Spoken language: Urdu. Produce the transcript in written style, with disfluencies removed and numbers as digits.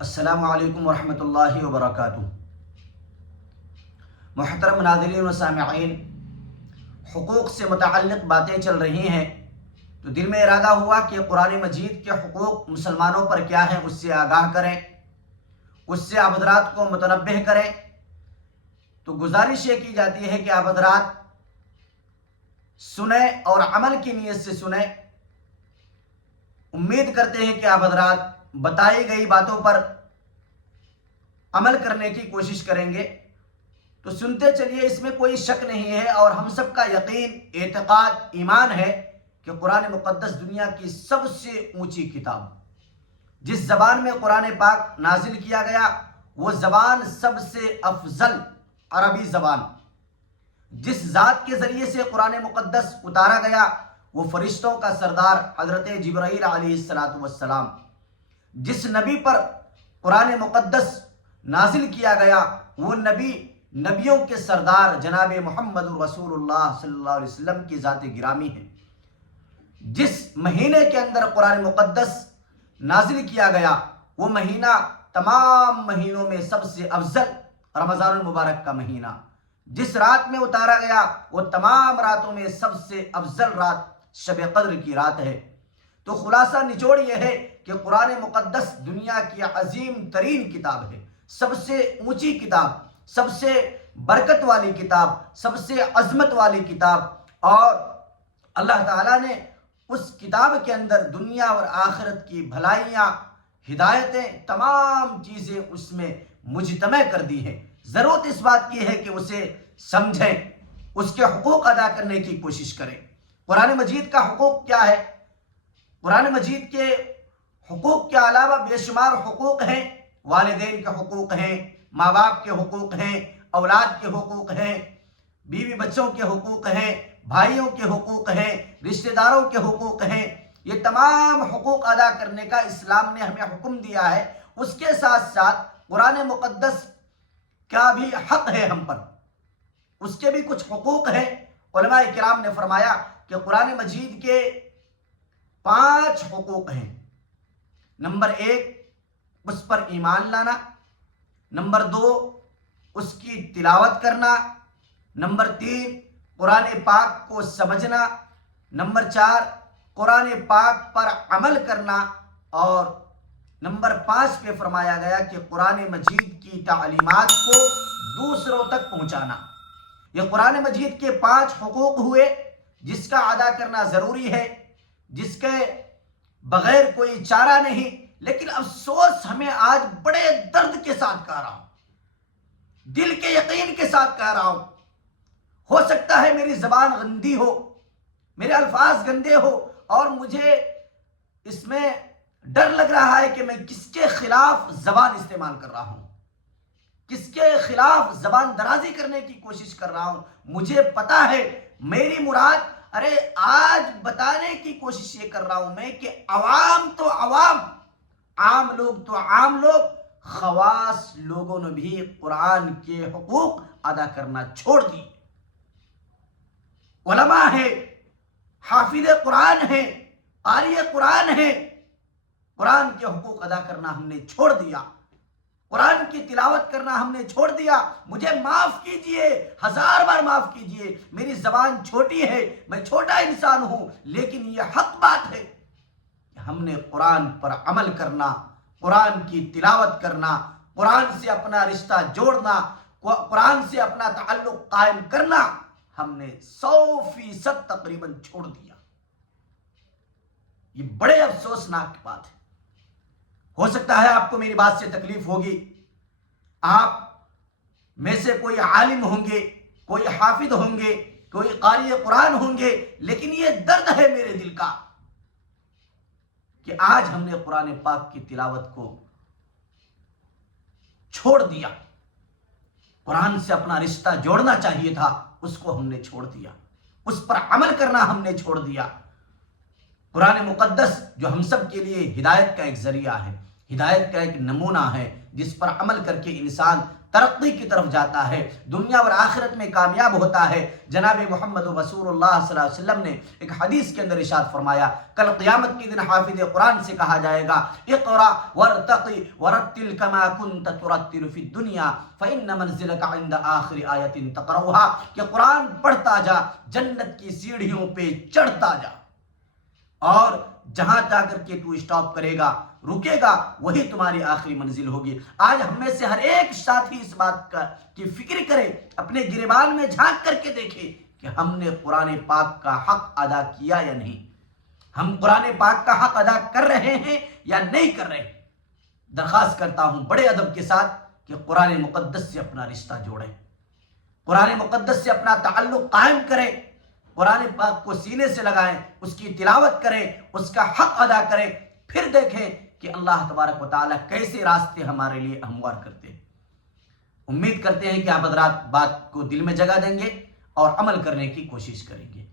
السلام علیکم ورحمۃ اللہ وبرکاتہ۔ محترم ناظرین و سامعین، حقوق سے متعلق باتیں چل رہی ہیں تو دل میں ارادہ ہوا کہ قرآن مجید کے حقوق مسلمانوں پر کیا ہیں اس سے آگاہ کریں، اس سے آپ حضرات کو متنبہ کریں۔ تو گزارش یہ کی جاتی ہے کہ آپ حضرات سنیں اور عمل کی نیت سے سنیں۔ امید کرتے ہیں کہ آپ حضرات بتائی گئی باتوں پر عمل کرنے کی کوشش کریں گے۔ تو سنتے چلیے، اس میں کوئی شک نہیں ہے اور ہم سب کا یقین، اعتقاد، ایمان ہے کہ قرآن مقدس دنیا کی سب سے اونچی کتاب، جس زبان میں قرآن پاک نازل کیا گیا وہ زبان سب سے افضل عربی زبان، جس ذات کے ذریعے سے قرآن مقدس اتارا گیا وہ فرشتوں کا سردار حضرت جبرائیل علیہ السلام، جس نبی پر قرآن مقدس نازل کیا گیا وہ نبی نبیوں کے سردار جناب محمد رسول اللہ صلی اللہ علیہ وسلم کی ذات گرامی ہے۔ جس مہینے کے اندر قرآن مقدس نازل کیا گیا وہ مہینہ تمام مہینوں میں سب سے افضل رمضان المبارک کا مہینہ، جس رات میں اتارا گیا وہ تمام راتوں میں سب سے افضل رات شب قدر کی رات ہے۔ تو خلاصہ نچوڑ یہ ہے کہ قرآن مقدس دنیا کی عظیم ترین کتاب ہے، سب سے اونچی کتاب، سب سے برکت والی کتاب، سب سے عظمت والی کتاب، اور اللہ تعالیٰ نے اس کتاب کے اندر دنیا اور آخرت کی بھلائیاں، ہدایتیں، تمام چیزیں اس میں مجتمع کر دی ہیں۔ ضرورت اس بات کی ہے کہ اسے سمجھیں، اس کے حقوق ادا کرنے کی کوشش کریں۔ قرآن مجید کا حقوق کیا ہے؟ قرآن مجید کے حقوق کے علاوہ بے شمار حقوق ہیں۔ والدین کے حقوق ہیں، ماں باپ کے حقوق ہیں، اولاد کے حقوق ہیں، بیوی بچوں کے حقوق ہیں، بھائیوں کے حقوق ہیں، رشتہ داروں کے حقوق ہیں۔ یہ تمام حقوق ادا کرنے کا اسلام نے ہمیں حکم دیا ہے۔ اس کے ساتھ ساتھ قرآن مقدس کا بھی حق ہے ہم پر، اس کے بھی کچھ حقوق ہیں۔ علماء کرام نے فرمایا کہ قرآن مجید کے 5 حقوق ہیں۔ نمبر 1، اس پر ایمان لانا۔ نمبر 2، اس کی تلاوت کرنا۔ نمبر 3، قرآن پاک کو سمجھنا۔ نمبر 4، قرآن پاک پر عمل کرنا۔ اور نمبر 5 پہ فرمایا گیا کہ قرآن مجید کی تعلیمات کو دوسروں تک پہنچانا۔ یہ قرآن مجید کے 5 حقوق ہوئے جس کا ادا کرنا ضروری ہے، جس کے بغیر کوئی چارہ نہیں۔ لیکن افسوس، ہمیں آج بڑے درد کے ساتھ کہہ رہا ہوں، دل کے یقین کے ساتھ کہہ رہا ہوں، ہو سکتا ہے میری زبان گندی ہو، میرے الفاظ گندے ہو، اور مجھے اس میں ڈر لگ رہا ہے کہ میں کس کے خلاف زبان استعمال کر رہا ہوں، کس کے خلاف زبان درازی کرنے کی کوشش کر رہا ہوں۔ مجھے پتا ہے میری مراد، آج بتانے کی کوشش یہ کر رہا ہوں میں کہ عوام تو عوام، عام لوگ تو عام لوگ، خواص لوگوں نے بھی قرآن کے حقوق ادا کرنا چھوڑ دی۔ علماء ہیں، حافظ قرآن ہیں، قاری قرآن ہیں، قرآن کے حقوق ادا کرنا ہم نے چھوڑ دیا، قرآن کی تلاوت کرنا ہم نے چھوڑ دیا۔ مجھے معاف کیجئے، 1000 بار معاف کیجئے، میری زبان چھوٹی ہے، میں چھوٹا انسان ہوں، لیکن یہ حق بات ہے کہ ہم نے قرآن پر عمل کرنا، قرآن کی تلاوت کرنا، قرآن سے اپنا رشتہ جوڑنا، قرآن سے اپنا تعلق قائم کرنا ہم نے 100% تقریباً چھوڑ دیا۔ یہ بڑے افسوسناک بات ہے۔ ہو سکتا ہے آپ کو میری بات سے تکلیف ہوگی، آپ میں سے کوئی عالم ہوں گے، کوئی حافظ ہوں گے، کوئی قاری قرآن ہوں گے، لیکن یہ درد ہے میرے دل کا کہ آج ہم نے قرآن پاک کی تلاوت کو چھوڑ دیا۔ قرآن سے اپنا رشتہ جوڑنا چاہیے تھا، اس کو ہم نے چھوڑ دیا، اس پر عمل کرنا ہم نے چھوڑ دیا۔ قرآن مقدس جو ہم سب کے لیے ہدایت کا ایک ذریعہ ہے، ہدایت کا ایک نمونہ ہے جس پر عمل کر کے انسان ترقی کی طرف جاتا ہے، دنیا اور آخرت میں کامیاب ہوتا ہے۔ جناب محمد رسول اللہ صلی اللہ علیہ وسلم نے ایک حدیث کے اندر ارشاد فرمایا، کل قیامت کے دن حافظ قرآن سے کہا جائے گا، اقرأ وارتقی ورتل کما کنت ترتل فی الدنیا فإن منزلک عند آخر آیت تقرأها، کہ قرآن پڑھتا جا، جنت کی سیڑھیوں پہ چڑھتا جا، اور جہاں جا کر کے تو اسٹاپ کرے گا، رکے گا، وہی تمہاری آخری منزل ہوگی۔ آج ہم میں سے ہر ایک ساتھی اس بات کی فکر کرے، اپنے گریبان میں جھانک کر کے دیکھے کہ ہم نے قرآن پاک کا حق ادا کیا یا نہیں، ہم قرآن پاک کا حق ادا کر رہے ہیں یا نہیں کر رہے۔ درخواست کرتا ہوں بڑے ادب کے ساتھ کہ قرآن مقدس سے اپنا رشتہ جوڑیں، قرآن مقدس سے اپنا تعلق قائم کریں، قرآن پاک کو سینے سے لگائیں، اس کی تلاوت کریں، اس کا حق ادا کریں، پھر دیکھیں کہ اللہ تبارک و تعالیٰ کیسے راستے ہمارے لیے ہموار کرتے ہیں۔ امید کرتے ہیں کہ آپ حضرات بات کو دل میں جگہ دیں گے اور عمل کرنے کی کوشش کریں گے۔